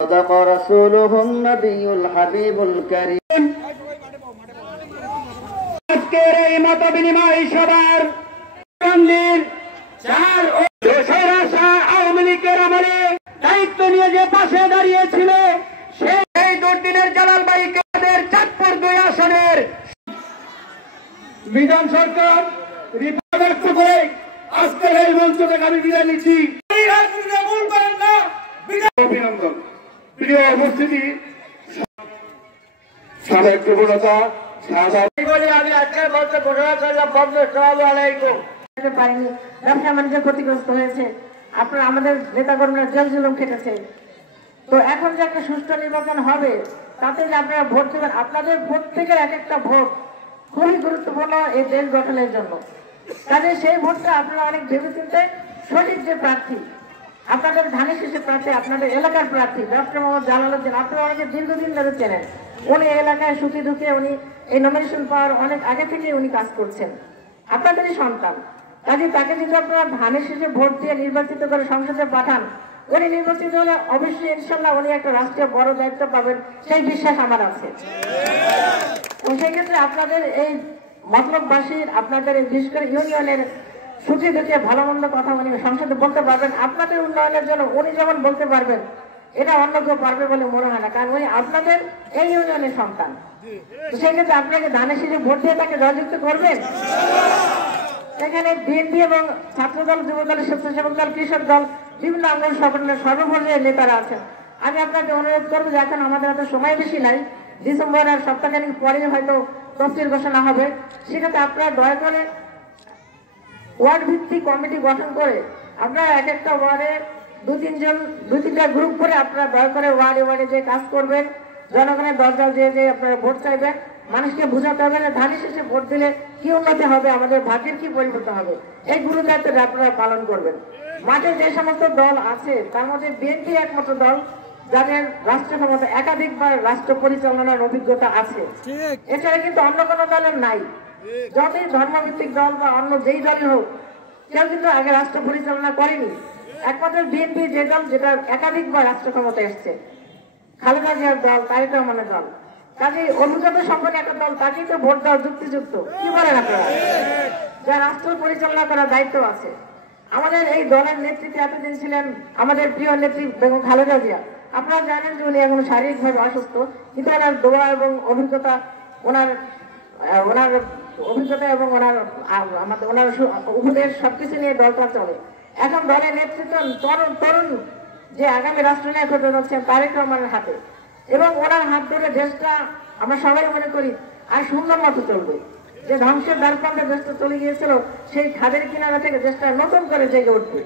صدق رسوله النبي الحبيب الكريم আজকের এই মত বিনিময় সভার আওয়ামী লীগের আমলে দায়িত্ব নিয়ে যে পাশে দাঁড়িয়েছিল সেই দুর্দিনের জালালবাড়িকে চাঁদপুর 2 আসনের বিধান সরকার ব্যক্ত করে আজকের এই মঞ্চ থেকে আমি বিদায় নিচ্ছি। অভিনন্দন। প্রিয় উপস্থিতি, সাবেক প্রবণতা আমি আজকের মঞ্চে ঘোষণা করলাম পারিনি, ব্যবসা বাণিজ্য ক্ষতিগ্রস্ত হয়েছে, আপনারা আমাদের নেতা কর্মীরা জেল জুলুম খেটেছে। তো এখন যে একটা সুষ্ঠু নির্বাচন হবে তাতে যে আপনারা ভোট দেবেন, আপনাদের প্রত্যেকের এক একটা ভোট খুবই গুরুত্বপূর্ণ এই দেশ গঠনের জন্য। কাজে সেই ভোটটা আপনারা অনেক ভেবেচিন্তে সঠিক যে প্রার্থী, আপনাদের ধানের শীষের প্রার্থী, আপনাদের এলাকার প্রার্থী ডক্টর মোহাম্মদ জালালউদ্দিন, আপনারা অনেকে দীর্ঘদিন ধরে চেনেন। উনি এলাকায় সুখে দুঃখে উনি এই নমিনেশন পাওয়ার অনেক আগে থেকে উনি কাজ করছেন, আপনাদেরই সন্তান। কাজে তাকে যদি আপনারা ধানের শীষে ভোট দিয়ে নির্বাচিত করে সংসদে পাঠান, উনি নির্বাচিত হলে অবশ্যই ইনশাল্লাহ উনি একটা রাষ্ট্রীয় বড় দায়িত্ব পাবেন, সেই বিশ্বাস আমার আছে। সেই ক্ষেত্রে আপনাদের এই মতলববাসীর, আপনাদের এই বিশেষ করে ইউনিয়নের সুখে দুঃখে ভালো মন্দ কথা উনি সংসদে বলতে পারবেন। আপনাদের উন্নয়নের জন্য উনি যেমন বলতে পারবেন, এটা অন্য কেউ পারবে বলে মনে হয় না, কারণ উনি আপনাদের এই ইউনিয়নের সন্তান। সেই ক্ষেত্রে আপনাকে ধানের শীষে ভোট দিয়ে তাকে জয়যুক্ত করবেন। এখানে বিএনপি এবং ছাত্রদল, যুবদল, স্বেচ্ছাসেবক দল, কৃষক দল, বিভিন্ন আন্দোলন সংগঠনের সর্বপর্যায়ের নেতারা আছেন। আমি আপনাকে অনুরোধ করবো যে এখন আমাদের হাতে সময় বেশি নাই, ডিসেম্বরের সপ্তাহখানিক পরে হয়তো তফসিল ঘোষণা হবে। সেক্ষেত্রে আপনারা দয়া করে ওয়ার্ড ভিত্তিক কমিটি গঠন করে আপনারা এক একটা ওয়ার্ডে 2-3টা গ্রুপ করে আপনারা দয়া করে ওয়ার্ডে ওয়ার্ডে যে কাজ করবেন, জনগণের দরজা যে আপনারা ভোট চাইবেন, মানুষকে বোঝাতে হবে যে ধানের শেষে ভোট দিলে কি উন্নতি হবে, আমাদের ভাগ্যের কি পরিবর্তন হবে, এই গুরু দায়িত্ব আপনারা পালন করবেন। মাঠে যে সমস্ত দল আছে তার মধ্যে বিএনপি একমাত্র দল যাদের রাষ্ট্র ক্ষমতা, একাধিকবার রাষ্ট্র পরিচালনার অভিজ্ঞতা আছে। এছাড়া কিন্তু অন্য কোনো দলের নাই। যতই ধর্মভিত্তিক দল বা অন্য যেই দলই হোক, কেউ কিন্তু আগে রাষ্ট্র পরিচালনা করেনি। একমাত্র বিএনপি যে দল যেটা একাধিকবার রাষ্ট্র ক্ষমতা এসছে, খালেদা জিয়ার দল, তারেক রহমানের দল। কাজে অভিজ্ঞতা সম্পন্ন একটা দল, তাকেই তো ভোট দেওয়া যুক্তিযুক্ত। কি বলেন আপনারা? যা রাষ্ট্র পরিচালনা করার দায়িত্ব আছে। আমাদের এই দলের নেতৃত্বে এতদিন ছিলেন আমাদের প্রিয় নেত্রী বেগম খালেদা জিয়া। আপনারা জানেন যে উনি এখন শারীরিকভাবে অসুস্থ, কিন্তু ওনার দোয়া এবং অভিজ্ঞতা, ওনার অভিজ্ঞতা এবং ওনার উপদেশ সবকিছু নিয়ে দলটা চলে। এখন দলের নেতৃত্ব তরুণ যে আগামী রাষ্ট্রনায়ক হতে যাচ্ছেন তারেক রহমানের হাতে, এবং ওনার হাত ধরে দেশটা আমরা সবাই মনে করি আর সুন্দর মতো চলবে। যে ধ্বংসের দ্বারপ্রান্তে দেশটা চলে গিয়েছিল, সেই খাদের কিনারা থেকে দেশটা নতুন করে জেগে উঠবে।